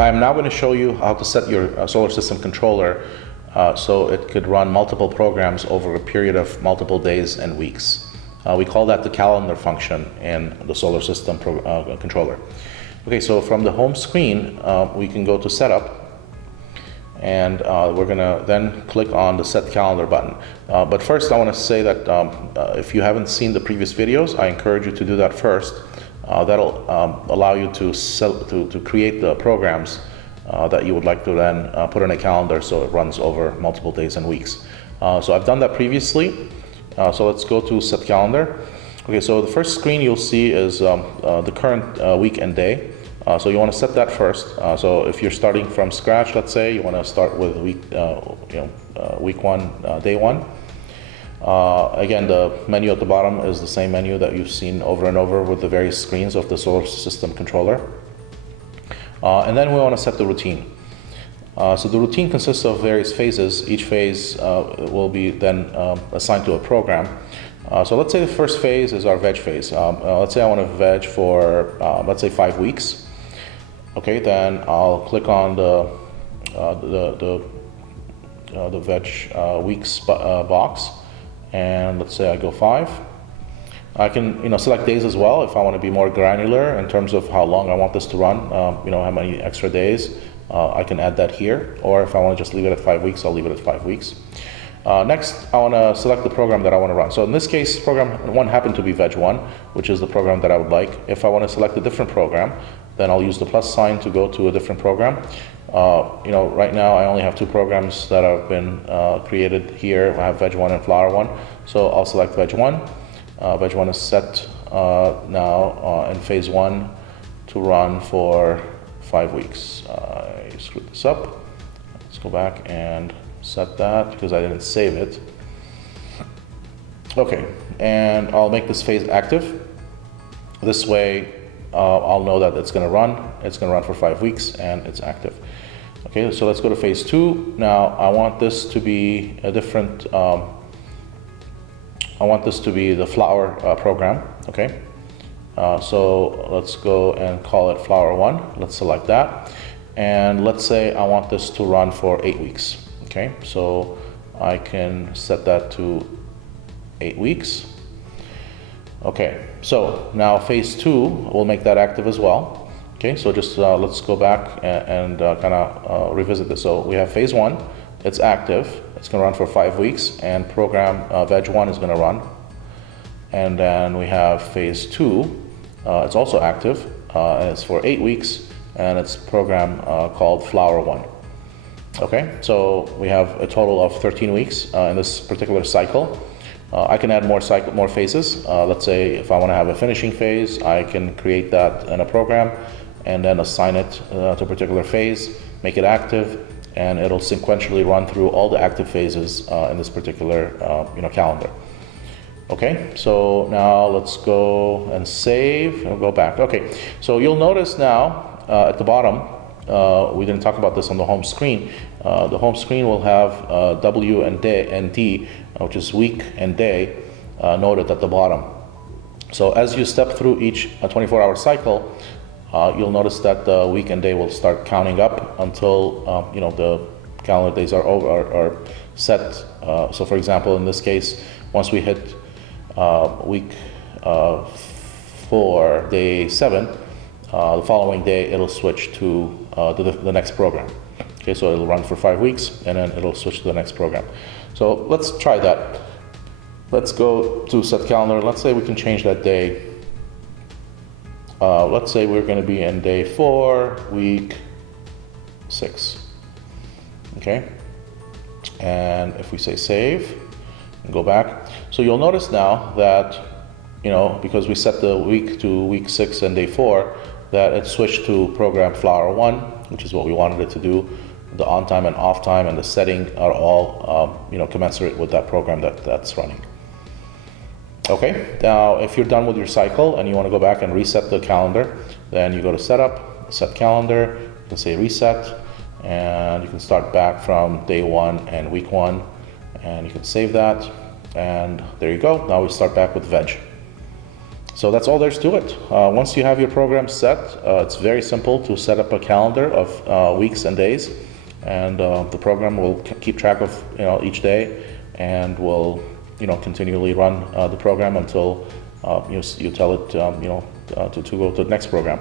I'm now going to show you how to set your solar system controller so it could run multiple programs over a period of multiple days and weeks. We call that the calendar function in the solar system controller. Okay, so from the home screen, we can go to Setup, and we're going to then click on the Set Calendar button. But first, I want to say that if you haven't seen the previous videos, I encourage you to do that first. That'll allow you to create the programs that you would like to then put in a calendar so it runs over multiple days and weeks. So I've done that previously. So let's go to Set Calendar. Okay, so the first screen you'll see is the current week and day. So you want to set that first. So if you're starting from scratch, let's say you want to start with week one, day one. Again, the menu at the bottom is the same menu that you've seen over and over with the various screens of the solar system controller. And then we want to set the routine. So the routine consists of various phases. Each phase will be then assigned to a program. So let's say the first phase is our veg phase. Let's say I want to veg for, let's say 5 weeks. Okay, then I'll click on the veg weeks box, and let's say I go 5. I can select days as well if I want to be more granular in terms of how long I want this to run. How many extra days. I can add that here, or if I want to just leave it at 5 weeks, I'll leave it at 5 weeks. Next, I want to select the program that I want to run. So in this case, program 1 happened to be Veg 1, which is the program that I would like. If I want to select a different program, then I'll use the plus sign to go to a different program. Right now I only have 2 programs that have been created here. I have Veg 1 and Flower 1. So I'll select Veg 1. Veg 1 is set now in phase 1 to run for 5 weeks. I screwed this up. Let's go back and set that because I didn't save it. Okay, and I'll make this phase active. This way I'll know that it's going to run. It's going to run for 5 weeks and it's active. Okay, so let's go to phase 2. Now I want this to be a different, I want this to be the flower program. Okay, so let's go and call it Flower 1. Let's select that. And let's say I want this to run for 8 weeks. Okay, so I can set that to 8 weeks. Okay, so now phase 2 will make that active as well. Okay, so just let's go back and kind of revisit this. So we have phase 1, it's active, it's going to run for 5 weeks, and program Veg 1 is going to run. And then we have phase 2, it's also active, and it's for 8 weeks, and it's program called Flower 1. Okay, so we have a total of 13 weeks in this particular cycle. I can add more phases. Let's say if I want to have a finishing phase, I can create that in a program and then assign it to a particular phase, make it active, and it'll sequentially run through all the active phases in this particular calendar. Okay, so now let's go and save and go back. Okay, so you'll notice now at the bottom, we didn't talk about this on the home screen. The home screen will have W and D, which is week and day, noted at the bottom. So as you step through each 24-hour cycle, you'll notice that the week and day will start counting up until the calendar days are set. So for example, in this case, once we hit week 4, day 7, the following day it'll switch to the next program. Okay, so it'll run for 5 weeks and then it'll switch to the next program. So let's try that. Let's go to set calendar. Let's say we can change that day. Let's say we're going to be in day 4, week 6. Okay, and if we say save and go back, so you'll notice now that because we set the week to week 6 and day 4, that it switched to program Flower 1, which is what we wanted it to do. The on time and off time and the setting are all commensurate with that program that's running. Okay, now if you're done with your cycle and you want to go back and reset the calendar, then you go to Setup, Set Calendar, you can say Reset, and you can start back from day 1 and week 1, and you can save that, and there you go. Now we start back with Veg. So that's all there's to it. Once you have your program set, it's very simple to set up a calendar of weeks and days, and the program will keep track of each day, and will continually run the program until you tell it to go to the next program.